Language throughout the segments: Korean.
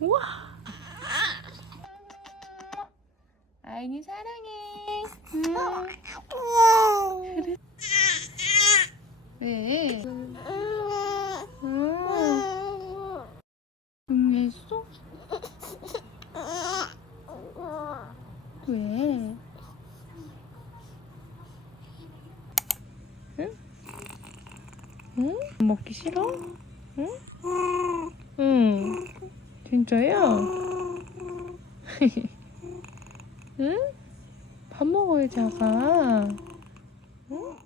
우와. 아인이 사랑해. 그래. 왜? 했어? 왜? 응? 응? 먹기 싫어? 응? 응. 진짜야? 응? 밥 먹어야지, 아가. 응?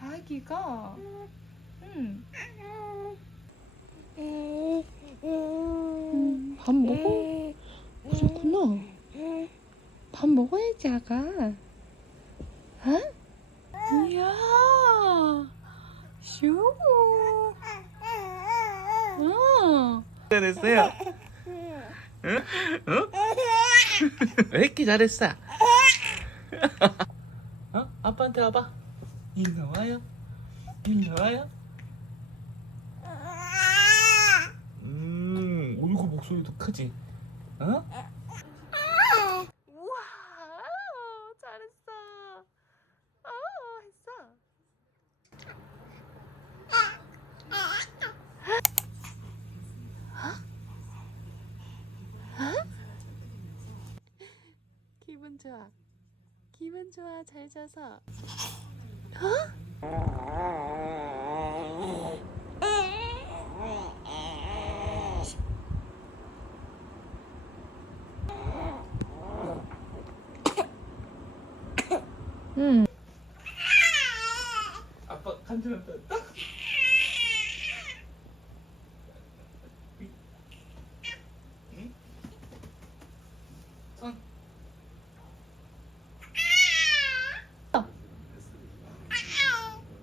아기가? 응. 밥 먹어? 그렇구나. 밥 먹어야지, 아가. 어? 이야. 슈. 어. 잘했어요. 응? 응? 왜 이렇게 잘했어? 어? 아빠한테 와봐. 일로 와요. 일로 와요. 어이구 목소리도 크지? 어? 우와. 잘했어. 했어. 기분 좋아. 기분 좋아. 잘 자서. 응. 아빠 간지럼 떴다? 응? 손.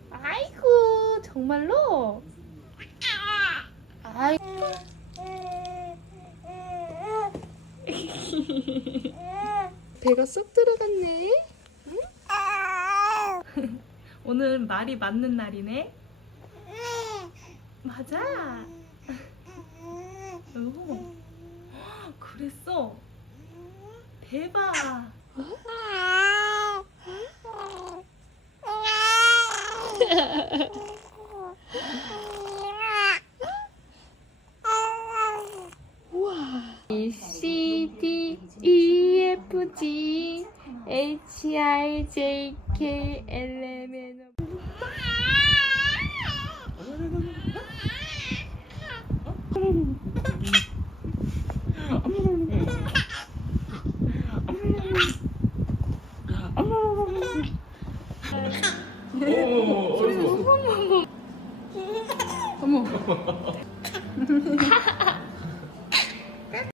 아이고, 정말로? 아이. 배가 쏙 들어갔네. 응? 오늘 말이 맞는 날이네. 맞아. 오, 그랬어. 대박. 우와. C D E F G H I J K L M N O. 어머.